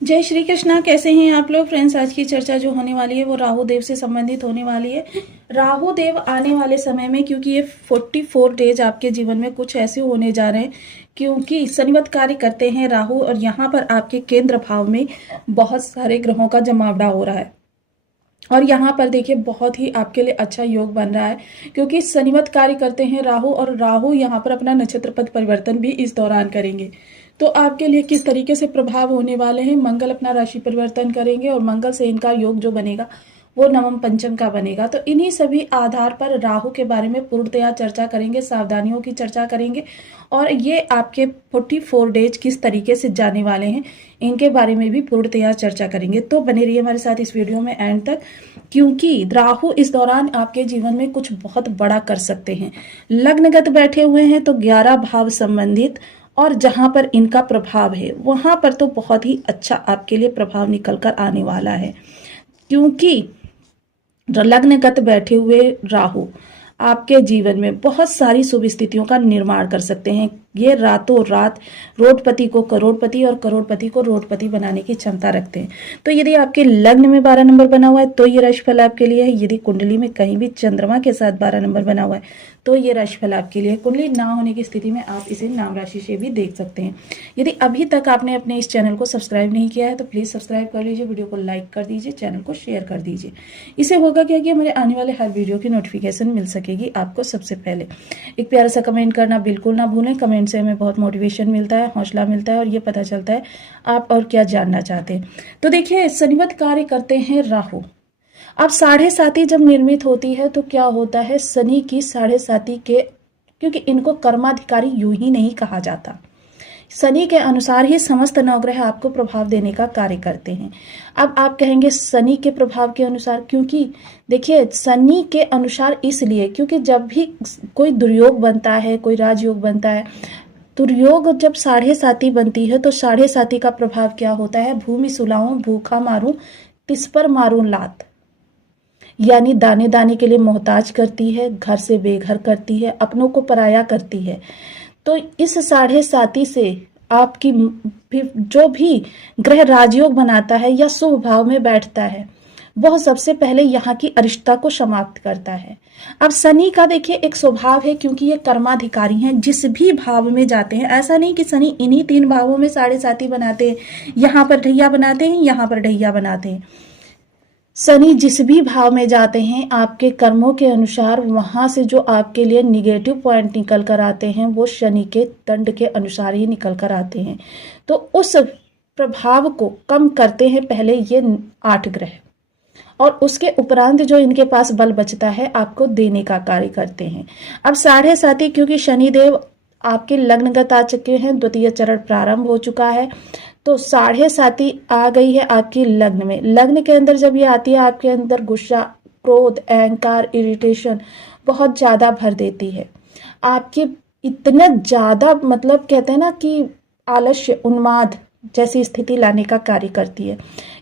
जय श्री कृष्णा। कैसे हैं आप लोग फ्रेंड्स। आज की चर्चा जो होने वाली है वो राहु देव से संबंधित होने वाली है। राहु देव आने वाले समय में, क्योंकि ये 44 डेज आपके जीवन में कुछ ऐसे होने जा रहे हैं, क्योंकि शनिवत कार्य करते हैं राहु, और यहाँ पर आपके केंद्र भाव में बहुत सारे ग्रहों का जमावड़ा हो रहा है। और यहाँ पर देखिए बहुत ही आपके लिए अच्छा योग बन रहा है, क्योंकि शनिवत कार्य करते हैं राहु, और राहु यहाँ पर अपना नक्षत्र पथ परिवर्तन भी इस दौरान करेंगे। तो आपके लिए किस तरीके से प्रभाव होने वाले हैं। मंगल अपना राशि परिवर्तन करेंगे और मंगल से इनका योग जो बनेगा वो नवम पंचम का बनेगा। तो इन्हीं सभी आधार पर राहु के बारे में पूर्णतया चर्चा करेंगे, सावधानियों की चर्चा करेंगे, और ये आपके 44 डेज किस तरीके से जाने वाले हैं इनके बारे में भी पूर्णतया चर्चा करेंगे। तो बने रहिए हमारे साथ इस वीडियो में एंड तक, क्योंकि राहु इस दौरान आपके जीवन में कुछ बहुत बड़ा कर सकते हैं। लग्नगत बैठे हुए हैं तो 11 भाव संबंधित, और जहां पर इनका प्रभाव है वहां पर तो बहुत ही अच्छा आपके लिए प्रभाव निकल कर आने वाला है, क्योंकि लग्नगत बैठे हुए राहु आपके जीवन में बहुत सारी शुभ स्थितियों का निर्माण कर सकते हैं। ये रातों रात रोडपति को करोड़पति और करोड़पति को रोडपति बनाने की क्षमता रखते हैं। तो यदि आपके लग्न में 12 नंबर बना हुआ है तो ये राशिफल आपके लिए है। यदि कुंडली में कहीं भी चंद्रमा के साथ 12 नंबर बना हुआ है तो ये राशिफल आपके लिए। कुंडली ना होने की स्थिति में आप इसे नाम राशि से भी देख सकते हैं। यदि अभी तक आपने अपने इस चैनल को सब्सक्राइब नहीं किया है तो प्लीज सब्सक्राइब कर लीजिए, वीडियो को लाइक कर दीजिए, चैनल को शेयर कर दीजिए। इससे होगा क्या कि मेरे आने वाले हर वीडियो की नोटिफिकेशन मिल सकेगी आपको सबसे पहले। एक प्यारा सा कमेंट करना बिल्कुल ना भूलें। कमेंट से हमें बहुत मोटिवेशन मिलता है, हौसला मिलता है, और ये पता चलता है आप और क्या जानना चाहते हैं। तो देखिए, शनिवत कार्य करते हैं राहु। अब 7.5 जब निर्मित होती है तो क्या होता है, शनि की 7.5 के, क्योंकि इनको कर्माधिकारी यूं ही नहीं कहा जाता, शनि के अनुसार ही समस्त नवग्रह आपको प्रभाव देने का कार्य करते हैं। अब आप कहेंगे शनि के प्रभाव के अनुसार, क्योंकि देखिए शनि के अनुसार इसलिए क्योंकि जब भी कोई दुर्योग बनता है, कोई राजयोग बनता है, दुर्योग जब 7.5 बनती है तो 7.5 का प्रभाव क्या होता है, भूमि सुलाऊं, भूखा मारूं, तिस पर मारूं लात, यानी दाने दाने के लिए मोहताज करती है, घर से बेघर करती है, अपनों को पराया करती है। तो इस 7.5 से आपकी जो भी ग्रह राजयोग बनाता है या शुभ भाव में बैठता है वह सबसे पहले यहाँ की अरिष्टता को समाप्त करता है। अब शनि का देखिए एक स्वभाव है, क्योंकि ये कर्माधिकारी हैं, जिस भी भाव में जाते हैं, ऐसा नहीं कि शनि इन्हीं 3 भावों में 7.5 बनाते हैं, यहाँ पर ढैया बनाते हैं, यहाँ पर ढैया बनाते हैं। शनि जिस भी भाव में जाते हैं आपके कर्मों के अनुसार, वहां से जो आपके लिए निगेटिव पॉइंट निकल कर आते हैं वो शनि के दंड के अनुसार ही निकल कर आते हैं। तो उस प्रभाव को कम करते हैं पहले ये 8 ग्रह, और उसके उपरांत जो इनके पास बल बचता है आपको देने का कार्य करते हैं। अब 7.5 क्योंकि शनिदेव आपके लग्नगत आ चुके हैं, द्वितीय चरण प्रारंभ हो चुका है, तो 7.5 आ गई है आपकी लग्न में। लग्न के अंदर जब ये आती है आपके अंदर गुस्सा, क्रोध, अहंकार, इरिटेशन बहुत ज्यादा भर देती है। आपके इतना ज्यादा मतलब कहते हैं ना कि आलस्य, उन्माद जैसी स्थिति लाने का कार्य करती है।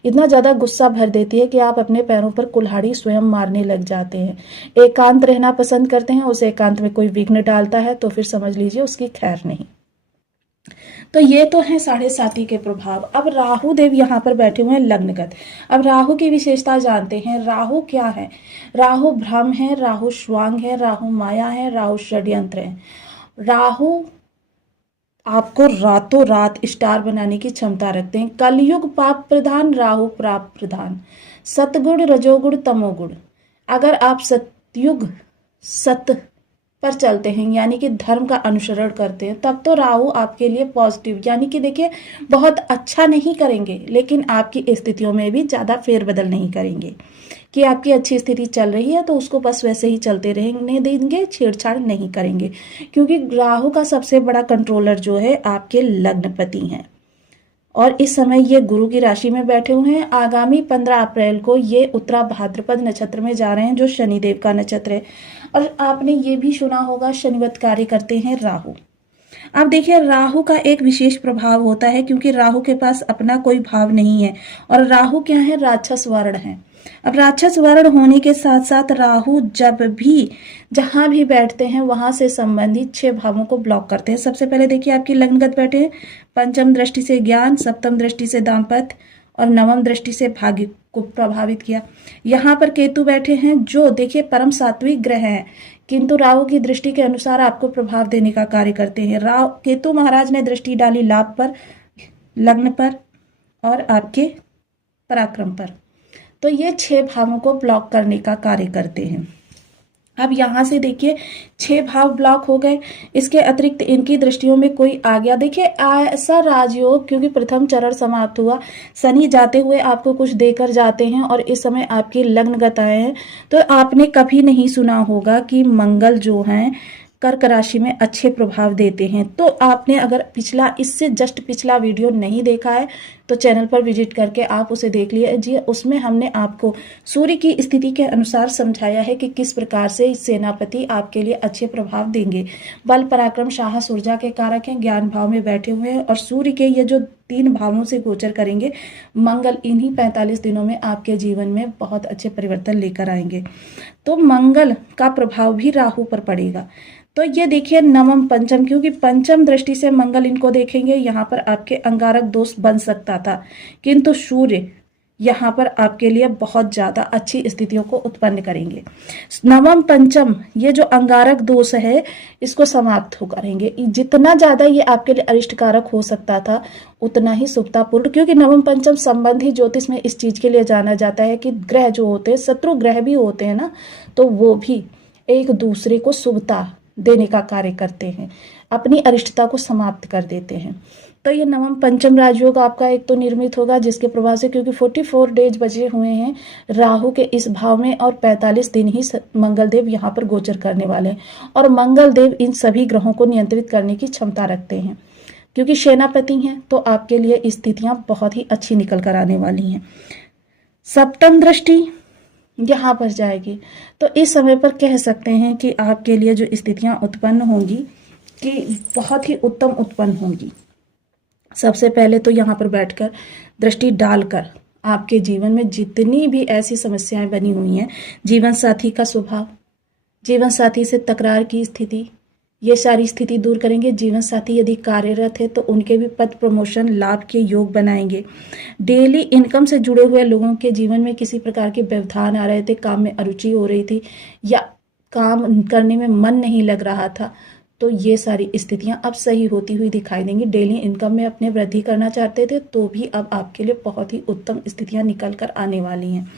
इतना ज्यादा गुस्सा भर देती है कि आप अपने पैरों पर कुल्हाड़ी स्वयं मारने लग जाते हैं। एकांत रहना पसंद करते हैं, उस एकांत में कोई विघ्न डालता है तो फिर समझ लीजिए उसकी खैर नहीं। तो ये तो है 7.5 के प्रभाव। अब राहु देव यहाँ पर बैठे हुए हैं लग्नगत। अब राहु की विशेषता जानते हैं। राहु क्या है, राहु भ्रम है, राहु स्वांग है, राहु माया है, राहु षड्यंत्र है। राहु आपको रातों रात स्टार बनाने की क्षमता रखते हैं। कलयुग पाप प्रधान, राहु प्राप प्रधान, सतगुण रजोगुण तमोगुण। अगर आप सतयुग सत पर चलते हैं यानी कि धर्म का अनुसरण करते हैं, तब तो राहु आपके लिए पॉजिटिव, यानी कि देखिए बहुत अच्छा नहीं करेंगे, लेकिन आपकी स्थितियों में भी ज्यादा फेरबदल नहीं करेंगे कि आपकी अच्छी स्थिति चल रही है तो उसको बस वैसे ही चलते रहने देंगे, छेड़छाड़ नहीं करेंगे, क्योंकि राहु का सबसे बड़ा कंट्रोलर जो है आपके लग्नपति हैं, और इस समय ये गुरु की राशि में बैठे हुए हैं। आगामी 15 अप्रैल को ये उत्तरा भाद्रपद नक्षत्र में जा रहे हैं, जो शनिदेव का नक्षत्र है। और आपने ये भी सुना होगा शनिवत कार्य करते हैं राहु। अब देखिए राहु का एक विशेष प्रभाव होता है, क्योंकि राहु के पास अपना कोई भाव नहीं है और राहु क्या है, राक्षस वर्ण है। अब राक्षस वर्ण होने के साथ साथ राहु जब भी जहां भी बैठते हैं वहां से संबंधित 6 भावों को ब्लॉक करते हैं। सबसे पहले देखिए आपकी लग्नगत बैठे हैं, पंचम दृष्टि से ज्ञान, सप्तम दृष्टि से दाम्पत्य और नवम दृष्टि से भाग्य को प्रभावित किया। यहाँ पर केतु बैठे हैं जो देखिए परम सात्विक ग्रह हैं, किंतु राहु की दृष्टि के अनुसार आपको प्रभाव देने का कार्य करते हैं। राहु केतु महाराज ने दृष्टि डाली लाभ पर, लग्न पर और आपके पराक्रम पर, तो ये 6 भावों को ब्लॉक करने का कार्य करते हैं। अब यहाँ से देखिए 6 भाव ब्लॉक हो गए। इसके अतिरिक्त इनकी दृष्टियों में कोई आ गया, देखिए ऐसा राजयोग, क्योंकि प्रथम चरण समाप्त हुआ, शनि जाते हुए आपको कुछ देकर जाते हैं और इस समय आपकी लग्नगत आए हैं। तो आपने कभी नहीं सुना होगा कि मंगल जो हैं कर्क राशि में अच्छे प्रभाव देते हैं। तो आपने अगर इससे जस्ट पिछला वीडियो नहीं देखा है तो चैनल पर विजिट करके आप उसे देख लीजिए। उसमें हमने आपको सूर्य की स्थिति के अनुसार समझाया है कि किस प्रकार से सेनापति आपके लिए अच्छे प्रभाव देंगे। बल पराक्रम साहस ऊर्जा के कारक हैं, ज्ञान भाव में बैठे हुए हैं और सूर्य के ये जो 3 भावों से गोचर करेंगे, मंगल इन्हीं 45 दिनों में आपके जीवन में बहुत अच्छे परिवर्तन लेकर आएंगे। तो मंगल का प्रभाव भी राहु पर पड़ेगा। तो ये देखिए नवम पंचम, क्योंकि पंचम दृष्टि से मंगल इनको देखेंगे, यहाँ पर आपके अंगारक दोष बन सकता था, किंतु सूर्य यहाँ पर आपके लिए बहुत ज्यादा अच्छी स्थितियों को उत्पन्न करेंगे। नवम पंचम ये जो अंगारक दोष है इसको समाप्त हो करेंगे। जितना ज्यादा ये आपके लिए अरिष्टकारक हो सकता था उतना ही शुभतापूर्ण, क्योंकि नवम पंचम संबंधी ज्योतिष में इस चीज के लिए जाना जाता है कि ग्रह जो होते हैं, शत्रु ग्रह भी होते हैं ना, तो वो भी एक दूसरे को शुभता देने का कार्य करते हैं, अपनी अरिष्टता को समाप्त कर देते हैं। तो ये नवम पंचम राजयोग आपका एक तो निर्मित होगा, जिसके प्रभाव से, क्योंकि 44 डेज बचे हुए हैं राहु के इस भाव में और 45 दिन ही मंगल देव यहाँ पर गोचर करने वाले हैं। और मंगल देव इन सभी ग्रहों को नियंत्रित करने की क्षमता रखते हैं, क्योंकि सेनापति हैं, तो आपके लिए स्थितियां बहुत ही अच्छी निकल कर आने वाली हैं। सप्तम दृष्टि यहाँ पर जाएगी, तो इस समय पर कह सकते हैं कि आपके लिए जो स्थितियां उत्पन्न होंगी कि बहुत ही उत्तम उत्पन्न होंगी। सबसे पहले तो यहाँ पर बैठकर दृष्टि डालकर आपके जीवन में जितनी भी ऐसी समस्याएं बनी हुई हैं, जीवन साथी का स्वभाव, जीवन साथी से तकरार की स्थिति, ये सारी स्थिति दूर करेंगे। जीवन साथी यदि कार्यरत है तो उनके भी पद प्रमोशन लाभ के योग बनाएंगे। डेली इनकम से जुड़े हुए लोगों के जीवन में किसी प्रकार के व्यवधान आ रहे थे, काम में अरुचि हो रही थी या काम करने में मन नहीं लग रहा था, तो ये सारी स्थितियां अब सही होती हुई दिखाई देंगी। डेली इनकम में अपने वृद्धि करना चाहते थे तो भी अब आपके लिए बहुत ही उत्तम स्थितियां निकल कर आने वाली हैं।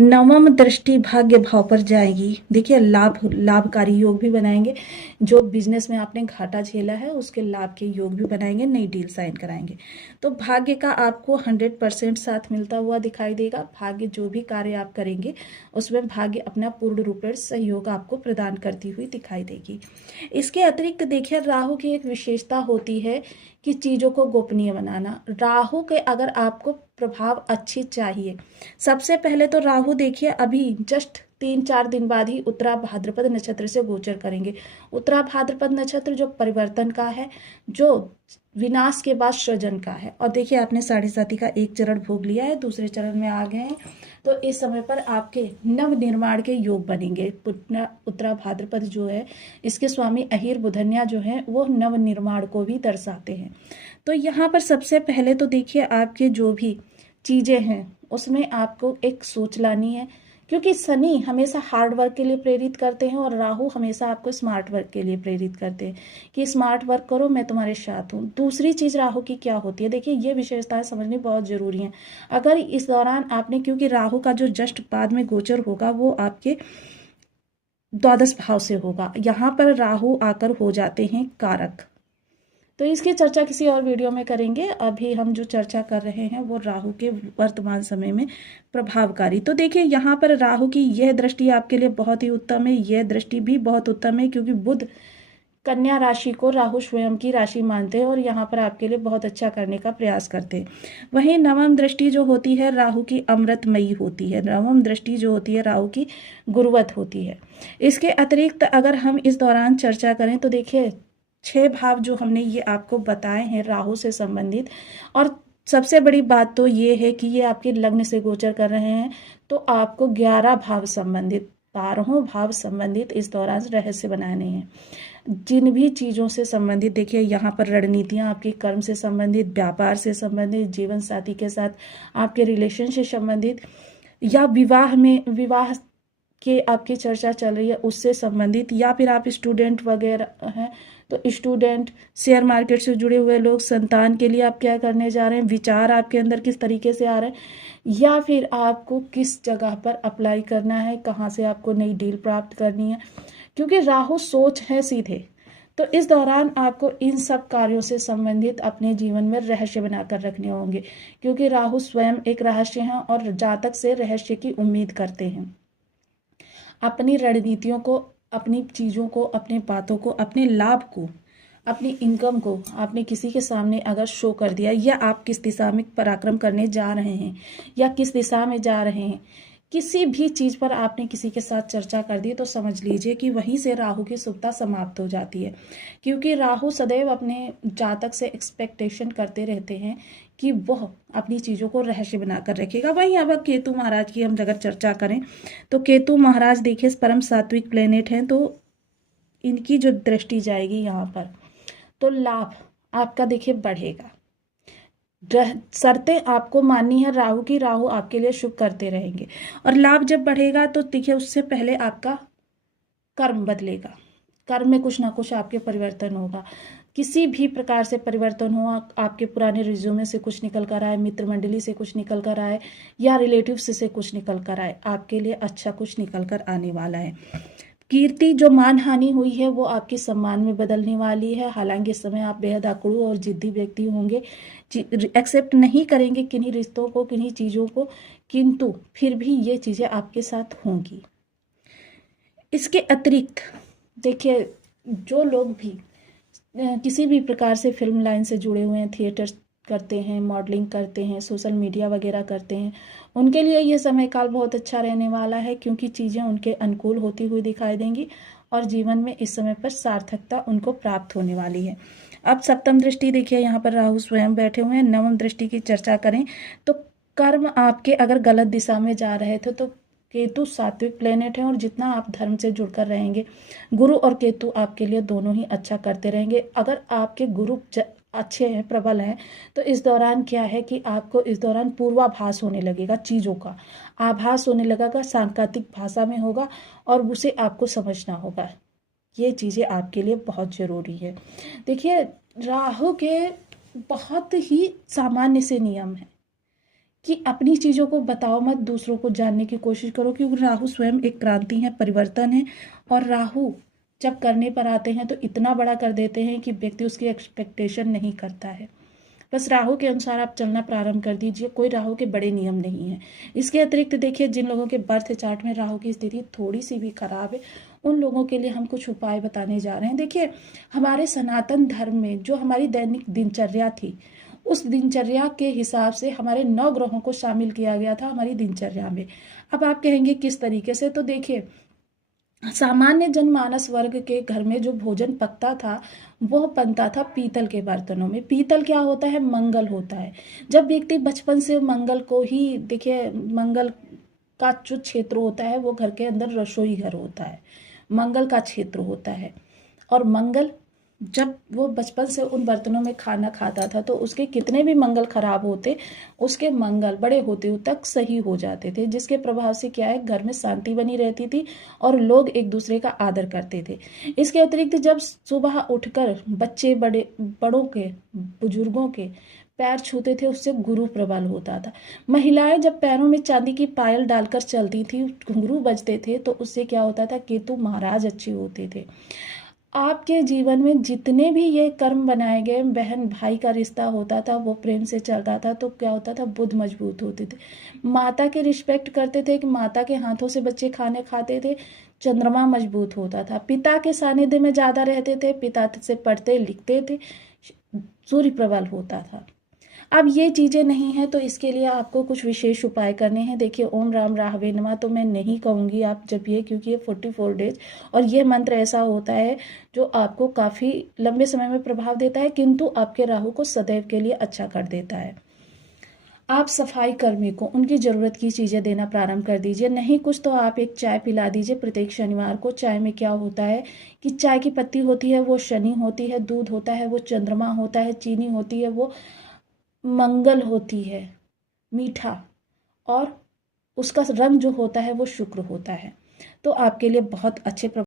नवम दृष्टि भाग्य भाव पर जाएगी, देखिए लाभकारी योग भी बनाएंगे। जो बिजनेस में आपने घाटा झेला है उसके लाभ के योग भी बनाएंगे, नई डील साइन कराएंगे। तो भाग्य का आपको 100% साथ मिलता हुआ दिखाई देगा। भाग्य जो भी कार्य आप करेंगे उसमें भाग्य अपना पूर्ण रूपेण सहयोग आपको प्रदान करती हुई दिखाई देगी। इसके अतिरिक्त देखिए राहु की एक विशेषता होती है कि चीज़ों को गोपनीय बनाना। राहु के अगर आपको प्रभाव अच्छी चाहिए, सबसे पहले तो राहु देखिए अभी जस्ट 3-4 दिन बाद ही उत्तरा भाद्रपद नक्षत्र से गोचर करेंगे। उत्तरा भाद्रपद नक्षत्र जो परिवर्तन का है, जो विनाश के बाद सृजन का है। और देखिए आपने 7.5 का एक चरण भोग लिया है, दूसरे चरण में आ गए हैं, तो इस समय पर आपके नव निर्माण के योग बनेंगे। उत्तरा भाद्रपद जो है इसके स्वामी अहिर बुधन्या जो है वो नव निर्माण को भी दर्शाते हैं। तो यहाँ पर सबसे पहले तो देखिए आपके जो भी चीजें हैं उसमें आपको एक सोच लानी है, क्योंकि शनि हमेशा हार्ड वर्क के लिए प्रेरित करते हैं और राहु हमेशा आपको स्मार्ट वर्क के लिए प्रेरित करते हैं कि स्मार्ट वर्क करो, मैं तुम्हारे साथ हूँ। दूसरी चीज राहु की क्या होती है, देखिए ये विशेषताएं समझनी बहुत जरूरी है। अगर इस दौरान आपने, क्योंकि राहु का जो जस्ट बाद में गोचर होगा वो आपके द्वादश भाव से होगा, यहाँ पर राहु आकर हो जाते हैं कारक। तो इसकी चर्चा किसी और वीडियो में करेंगे। अभी हम जो चर्चा कर रहे हैं वो राहु के वर्तमान समय में प्रभावकारी। तो देखिए यहाँ पर राहु की यह दृष्टि आपके लिए बहुत ही उत्तम है, यह दृष्टि भी बहुत उत्तम है, क्योंकि बुध कन्या राशि को राहु स्वयं की राशि मानते हैं और यहाँ पर आपके लिए बहुत अच्छा करने का प्रयास करते हैं। वहीं नवम दृष्टि जो होती है राहु की अमृतमयी होती है, नवम दृष्टि जो होती है राहु की गुरुवत होती है। इसके अतिरिक्त अगर हम इस दौरान चर्चा करें तो देखिए 6 भाव जो हमने ये आपको बताए हैं राहु से संबंधित। और सबसे बड़ी बात तो ये है कि ये आपके लग्न से गोचर कर रहे हैं, तो आपको 11 भाव संबंधित, 12 भाव संबंधित इस दौरान रहस्य बनाने हैं। जिन भी चीज़ों से संबंधित, देखिए यहाँ पर रणनीतियाँ आपके कर्म से संबंधित, व्यापार से संबंधित, जीवन साथी के साथ आपके रिलेशन से संबंधित, या विवाह के आपकी चर्चा चल रही है उससे संबंधित, या फिर आप स्टूडेंट वगैरह हैं तो स्टूडेंट, शेयर मार्केट से जुड़े हुए लोग, संतान के लिए आप क्या करने जा रहे हैं, विचार आपके अंदर किस तरीके से आ रहे हैं, या फिर आपको किस जगह पर अप्लाई करना है, कहाँ से आपको नई डील प्राप्त करनी है, क्योंकि राहु सोच है सीधे। तो इस दौरान आपको इन सब कार्यों से संबंधित अपने जीवन में रहस्य बनाकर रखने होंगे, क्योंकि राहु स्वयं एक रहस्य है और जातक से रहस्य की उम्मीद करते हैं। अपनी रणनीतियों को, अपनी चीज़ों को, अपने बातों को, अपने लाभ को, अपनी इनकम को आपने किसी के सामने अगर शो कर दिया, या आप किस दिशा में पराक्रम करने जा रहे हैं या किस दिशा में जा रहे हैं, किसी भी चीज़ पर आपने किसी के साथ चर्चा कर दी, तो समझ लीजिए कि वहीं से राहु की शुभता समाप्त हो जाती है। क्योंकि राहु सदैव अपने जातक से एक्सपेक्टेशन करते रहते हैं कि वह अपनी चीज़ों को रहस्य बनाकर रखेगा। वहीं अब केतु महाराज की हम अगर चर्चा करें तो केतु महाराज देखिए परम सात्विक प्लेनेट हैं, तो इनकी जो दृष्टि जाएगी यहाँ पर, तो लाभ आपका देखिए बढ़ेगा। शर्तें आपको माननी है राहु की, राहु आपके लिए शुभ करते रहेंगे। और लाभ जब बढ़ेगा तो देखिए उससे पहले आपका कर्म बदलेगा, कर्म में कुछ ना कुछ आपके परिवर्तन होगा। किसी भी प्रकार से परिवर्तन हो, आपके पुराने रिज्यूमे से कुछ निकल कर आए, मित्र मंडली से कुछ निकल कर आए, या रिलेटिव्स से कुछ निकल कर आए, आपके लिए अच्छा कुछ निकल कर आने वाला है। कीर्ति जो मान हानि हुई है वो आपके सम्मान में बदलने वाली है। हालांकि इस समय आप बेहद आकड़ू और जिद्दी व्यक्ति होंगे, एक्सेप्ट नहीं करेंगे किन्हीं रिश्तों को, किन्हीं चीज़ों को, किंतु फिर भी ये चीज़ें आपके साथ होंगी। इसके अतिरिक्त देखिए, जो लोग भी किसी भी प्रकार से फिल्म लाइन से जुड़े हुए हैं, थिएटर करते हैं, मॉडलिंग करते हैं, सोशल मीडिया वगैरह करते हैं, उनके लिए ये समय काल बहुत अच्छा रहने वाला है, क्योंकि चीज़ें उनके अनुकूल होती हुई दिखाई देंगी और जीवन में इस समय पर सार्थकता उनको प्राप्त होने वाली है। अब सप्तम दृष्टि देखिए, यहाँ पर राहु स्वयं बैठे हुए हैं। नवम दृष्टि की चर्चा करें तो कर्म आपके अगर गलत दिशा में जा रहे थे तो केतु सात्विक प्लेनेट है, और जितना आप धर्म से जुड़कर रहेंगे, गुरु और केतु आपके लिए दोनों ही अच्छा करते रहेंगे। अगर आपके गुरु अच्छे हैं, प्रबल हैं, तो इस दौरान क्या है कि आपको इस दौरान पूर्वाभास होने लगेगा, चीज़ों का आभास होने लगेगा, सांकेतिक भाषा में होगा और उसे आपको समझना होगा। ये चीज़ें आपके लिए बहुत ज़रूरी है। देखिए, राहु के बहुत ही सामान्य से नियम है कि अपनी चीज़ों को बताओ मत, दूसरों को जानने की कोशिश करो, क्योंकि राहु स्वयं एक क्रांति है, परिवर्तन है। और राहु जब करने पर आते हैं तो इतना बड़ा कर देते हैं कि व्यक्ति उसकी एक्सपेक्टेशन नहीं करता है। बस राहु के अनुसार आप चलना प्रारंभ कर दीजिए, कोई राहु के बड़े नियम नहीं है। इसके अतिरिक्त देखिए, जिन लोगों के बर्थ चार्ट में राहु की स्थिति थोड़ी सी भी खराब है, उन लोगों के लिए हम कुछ उपाय बताने जा रहे हैं। देखिए, हमारे सनातन धर्म में जो हमारी दैनिक दिनचर्या थी, उस दिनचर्या के हिसाब से हमारे 9 ग्रहों को शामिल किया गया था हमारी दिनचर्या में। अब आप कहेंगे किस तरीके से, तो देखिए, सामान्य जनमानस वर्ग के घर में जो भोजन पकता था वह बनता था पीतल के बर्तनों में। पीतल क्या होता है? मंगल होता है। जब व्यक्ति बचपन से मंगल को ही, देखिए, मंगल का जो क्षेत्र होता है वो घर के अंदर रसोई घर होता है, मंगल का क्षेत्र होता है। और मंगल जब वो बचपन से उन बर्तनों में खाना खाता था तो उसके कितने भी मंगल खराब होते, उसके मंगल बड़े होते तक सही हो जाते थे, जिसके प्रभाव से क्या है, घर में शांति बनी रहती थी और लोग एक दूसरे का आदर करते थे। इसके अतिरिक्त जब सुबह उठकर बच्चे बड़ों के, बुजुर्गों के पैर छूते थे, उससे गुरु प्रबल होता था। महिलाएं जब पैरों में चांदी की पायल डालकर चलती थी, घुंघरू बजते थे, तो उससे क्या होता था, केतु महाराज अच्छे होते थे। आपके जीवन में जितने भी ये कर्म बनाए गए, बहन भाई का रिश्ता होता था वो प्रेम से चलता था, तो क्या होता था, बुद्ध मजबूत होते थे। माता के रिस्पेक्ट करते थे कि माता के हाथों से बच्चे खाने खाते थे, चंद्रमा मजबूत होता था। पिता के सानिध्य में ज़्यादा रहते थे, पिता से पढ़ते लिखते थे, सूर्य प्रबल होता था। अब ये चीज़ें नहीं हैं तो इसके लिए आपको कुछ विशेष उपाय करने हैं। देखिए, ओम राम राहवे नमः तो मैं नहीं कहूँगी आप जपिए, क्योंकि ये 44 डेज और ये मंत्र ऐसा होता है जो आपको काफ़ी लंबे समय में प्रभाव देता है, किंतु आपके राहु को सदैव के लिए अच्छा कर देता है। आप सफाई कर्मी को उनकी ज़रूरत की चीज़ें देना प्रारंभ कर दीजिए। नहीं कुछ तो आप एक चाय पिला दीजिए प्रत्येक शनिवार को। चाय में क्या होता है कि चाय की पत्ती होती है वो शनि होती है, दूध होता है वो चंद्रमा होता है, चीनी होती है वो मंगल होती है, मीठा, और उसका रंग जो होता है वो शुक्र होता है। तो आपके लिए बहुत अच्छे